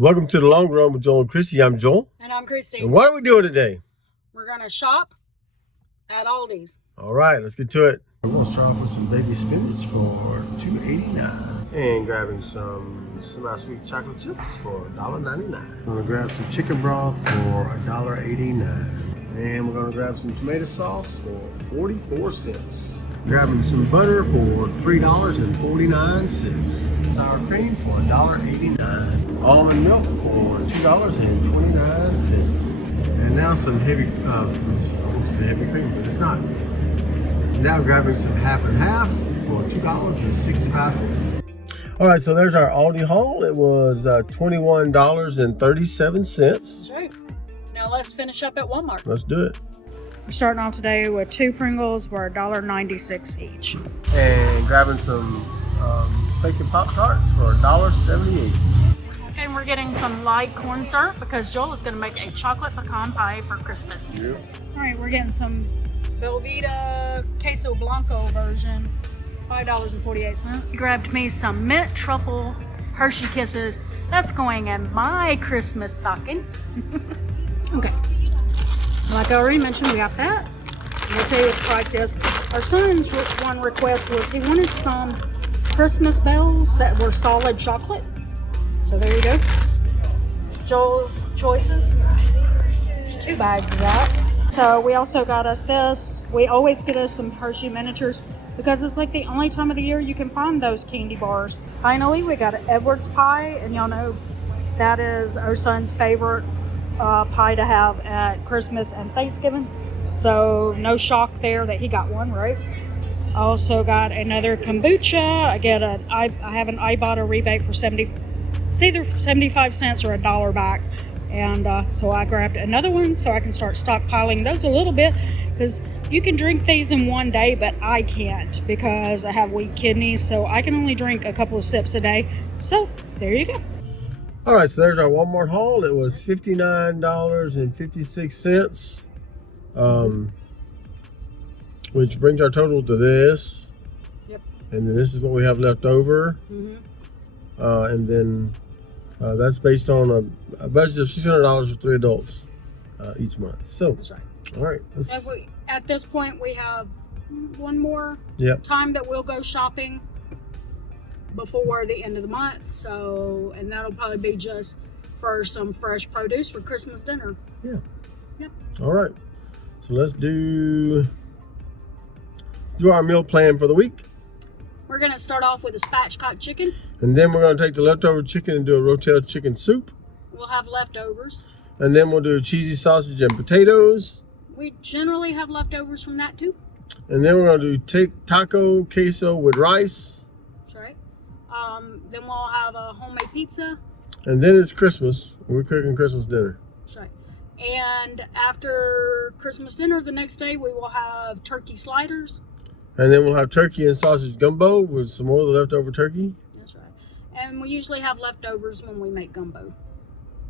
Welcome to the Long Run with Joel and Christy. I'm Joel. And I'm Christy. And what are we doing today? We're going to shop at Aldi's. All right, let's get to it. We're going to start off with some baby spinach for $2.89. And grabbing some semi-sweet chocolate chips for $1.99. We're going to grab some chicken broth for $1.89. And we're going to grab some tomato sauce for 44 cents. Grabbing some butter for $3.49. Sour cream for $1.89. Almond milk for $2.29. And now some heavy, I won't say heavy cream, but it's not. Now grabbing some half and half for $2.65. All right, so there's our Aldi haul. It was $21.37. Right. Now let's finish up at Walmart. Let's do it. We're starting off today with 2 Pringles for $1.96 each. And grabbing some bacon Pop-Tarts for $1.78. Okay, and we're getting some light corn syrup because Joel is going to make a chocolate pecan pie for Christmas. Yeah. All right, we're getting some Velveeta Queso Blanco version, $5.48. Grabbed me some mint truffle Hershey Kisses. That's going in my Christmas stocking. Okay. Like I already mentioned, we got that. I'll tell you what the price is. Our son's one request was he wanted some Christmas bells that were solid chocolate. So there you go. Joel's choices. There's 2 bags of that. So we also got us this. We always get us some Hershey miniatures because it's like the only time of the year you can find those candy bars. Finally, we got an Edwards pie, and y'all know that is our son's favorite pie to have at Christmas and Thanksgiving. So no shock there that he got one, right? I also got another kombucha. I have an Ibotta rebate for it's either 75 cents or $1 back. And so I grabbed another one so I can start stockpiling those a little bit, because you can drink these in one day, but I can't because I have weak kidneys, so I can only drink a couple of sips a day. So there you go. All right, so there's our Walmart haul. It was $59.56, which brings our total to this. Yep. And then this is what we have left over. Mm-hmm. And then that's based on a budget of $600 for 3 adults each month. So, That's right. all right. At this point, we have one more time that we'll go shopping before the end of the month. So, and that'll probably be just for some fresh produce for Christmas dinner. Yeah. Yep. All right. So let's do our meal plan for the week. We're going to start off with a spatchcock chicken. And then we're going to take the leftover chicken and do a Rotel chicken soup. We'll have leftovers. And then we'll do cheesy sausage and potatoes. We generally have leftovers from that too. And then we're going to do taco queso with rice. That's right. Then we'll have a homemade pizza. And then it's Christmas. We're cooking Christmas dinner. That's right. And after Christmas dinner, the next day, we will have turkey sliders. And then we'll have turkey and sausage gumbo with some more of the leftover turkey. That's right. And we usually have leftovers when we make gumbo.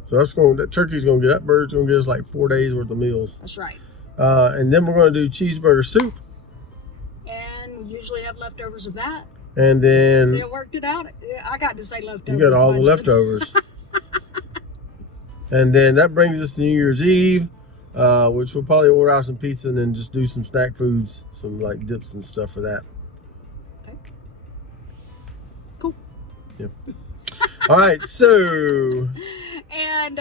So that turkey's going to get, that bird's going to get us like 4 days worth of meals. That's right. And then we're going to do cheeseburger soup. And we usually have leftovers of that. And then See, I worked it out. I got to say leftovers. You got all the leftovers. And then that brings us to New Year's Eve, which we'll probably order out some pizza and then just do some snack foods, some like dips and stuff for that. Okay. Cool. Yep. All right, so. And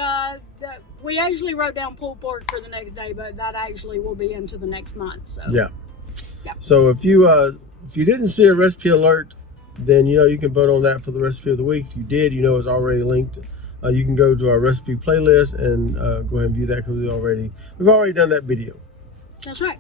we actually wrote down pulled pork for the next day, but that actually will be into the next month. So. Yeah. Yeah. So if you didn't see a recipe alert, then you can vote on that for the recipe of the week. If you did, it's already linked. You can go to our recipe playlist and go ahead and view that because we've already done that video. That's right.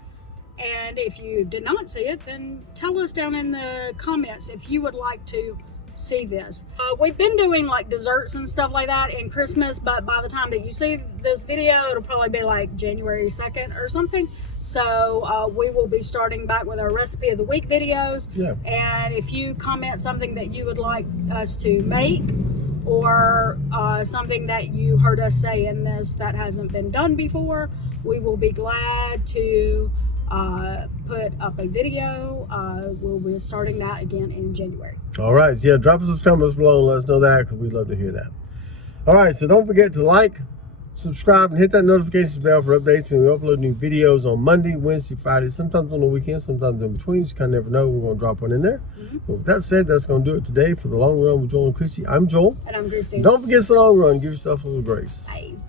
And if you did not see it, then tell us down in the comments if you would like to see this. We've been doing like desserts and stuff like that in Christmas, but by the time that you see this video, it'll probably be like January 2nd or something. So we will be starting back with our recipe of the week videos. Yeah. And if you comment something that you would like us to make, or something that you heard us say in this that hasn't been done before, we will be glad to put up a video. We'll be starting that again in January. All right. Yeah, drop us some comments below and let us know that because we'd love to hear that. All right, so don't forget to like, subscribe, and hit that notification bell for updates when we upload new videos on Monday, Wednesday, Friday, sometimes on the weekend, sometimes in between. You just kind of never know. We're going to drop one in there. But with that said, that's going to do it today for the Long Run with Joel and Chrissy. I'm Joel. And I'm Christy. Don't forget the long run. Give yourself a little grace. Bye.